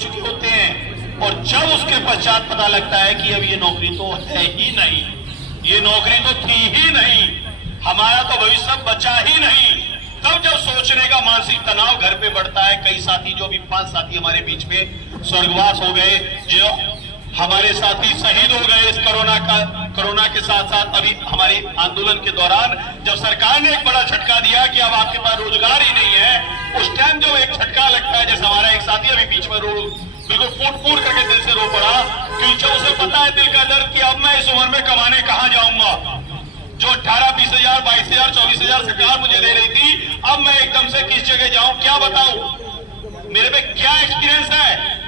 चुके होते हैं और जब उसके पश्चात पता लगता है कि अब ये नौकरी तो है ही नहीं, ये नौकरी तो थी ही नहीं, हमारा तो भविष्य बचा ही नहीं, तब जब सोचने का मानसिक तनाव घर पे बढ़ता है। कई साथी, जो भी 5 साथी हमारे बीच में स्वर्गवास हो गए, जो हमारे साथी शहीद हो गए इस कोरोना के साथ साथ अभी हमारे आंदोलन के दौरान, जब सरकार ने एक बड़ा झटका दिया कि अब आपके पास रोजगार ही नहीं है, उस टाइम जो एक झटका लगता है, जैसे हमारा एक साथी अभी बीच में बिल्कुल फूट करके दिल से रो पड़ा, क्योंकि जब उसे पता है दिल का दर्द कि अब मैं इस उम्र में कमाने कहां जाऊंगा, जो 18, 20,000, 22,000, 24,000 सरकार मुझे दे रही थी, अब मैं एकदम से किस जगह जाऊं, क्या बताऊं, मेरे में क्या एक्सपीरियंस है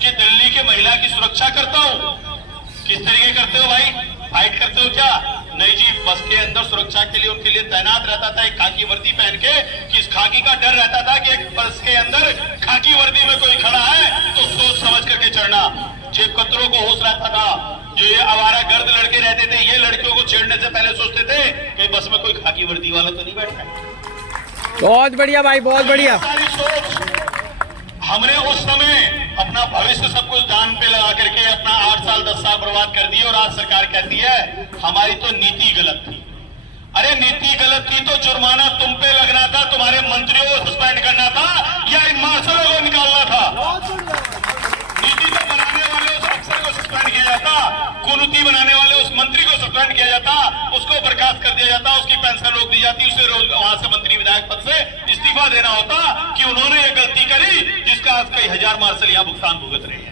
कि दिल्ली की महिला की सुरक्षा करता हूं। किस तरीके करते हो भाई, फाइट करते हो क्या? नहीं जी, बस के अंदर सुरक्षा के लिए उनके लिए तैनात रहता था एक खाकी वर्दी पहन के, कि इस खाकी का डर रहता था कि एक बस के अंदर खाकी वर्दी में कोई खड़ा है तो सोच समझ करके चढ़ना। जेब कतरों को होश रहता था, जो ये आवारा गर्द लड़के रहते थे, ये लड़कियों को छेड़ने से पहले सोचते थे कि बस में कोई खाकी वर्दी वाला तो नहीं बैठा है। बहुत बढ़िया भाई, बहुत बढ़िया। सारी सोच हमने उस समय अपना भविष्य सब कुछ दान पे लगा करके अपना 8 साल 10 साल बर्बाद कर दिए, और आज सरकार कहती है हमारी तो नीति गलत थी। अरे नीति गलत थी तो जुर्माना तुम पे लगना था, तुम्हारे मंत्रियों को सस्पेंड करना था, या इन मार्शलों को निकालना था। नीति तो बनाने वाले उस अफसर को सस्पेंड किया जाता, कुनीति बनाने वाले उस मंत्री को सस्पेंड किया जाता, उसको बर्खास्त कर दिया जाता, उसकी पेंशन रोक दी जाती, उसे वहां से मंत्री विधायक पद से इस्तीफा देना होता कि उन्होंने ये गलती करी जिसका आज कई हजार मार्शल यहाँ भुगतान भुगत रहे हैं।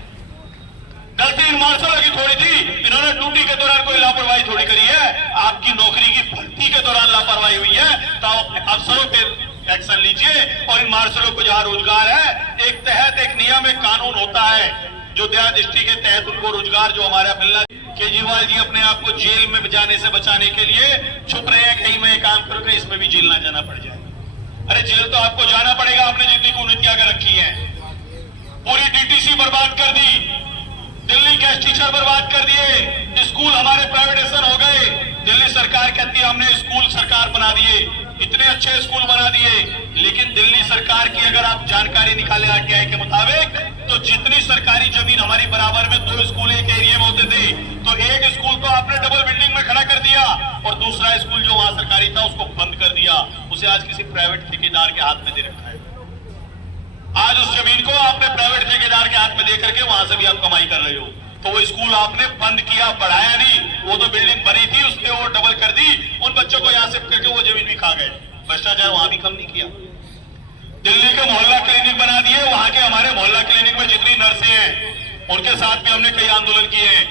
गलती इन मार्शलों की थोड़ी थी, इन्होंने ड्यूटी के दौरान कोई लापरवाही थोड़ी करी है, आपकी नौकरी की भर्ती के दौरान लापरवाही हुई है, तो अफसरों पे एक्शन लीजिए। और इन मार्शलों को जहां रोजगार है, एक तहत एक नियम एक कानून होता है जो दया दृष्टि के तहत उनको रोजगार जो हमारा मिलना। केजरीवाल जी अपने आप को जेल में जाने से बचाने के लिए छुप रहे हैं, कहीं मैं काम करूंगा इसमें भी जेल ना जाना पड़ जाए। अरे जेल तो आपको जाना पड़ेगा, आपने जितनी कुनीतियां कर रखी है। पूरी डीटीसी बर्बाद कर दी, दिल्ली गेस्ट टीचर बर्बाद कर दिए, स्कूल हमारे प्राइवेटाइजेशन हो गए। दिल्ली सरकार कहती है हमने स्कूल सरकार बना दिए, इतने अच्छे स्कूल बना दिए, लेकिन दिल्ली सरकार की अगर आप जानकारी निकाले आरटीआई के मुताबिक, तो जितनी सरकारी जमीन हमारी बराबर में 2 स्कूल एक एरिया में होते थे, तो एक स्कूल तो आपने डबल बिल्डिंग में खड़ा कर दिया, और दूसरा स्कूल जो वहां सरकारी था उसको बंद कर दिया, उसे आज किसी प्राइवेट ठेकेदार के हाथ में दे रखा है। आज उस जमीन को आपने प्राइवेट ठेकेदार के हाथ में दे करके वहां से भी आप कमाई कर रहे हो। तो वो स्कूल आपने बंद किया, बढ़ाया नहीं, वो तो बिल्डिंग बनी थी उसने वो डबल कर दी, उन बच्चों को यहां से करके वो जमीन भी खा गए। भ्रष्टाचार वहां भी कम नहीं किया। दिल्ली के मोहल्ला क्लिनिक बना दिए, वहां के हमारे मोहल्ला क्लिनिक में जितनी नर्सें हैं उनके साथ भी हमने कई आंदोलन किए हैं।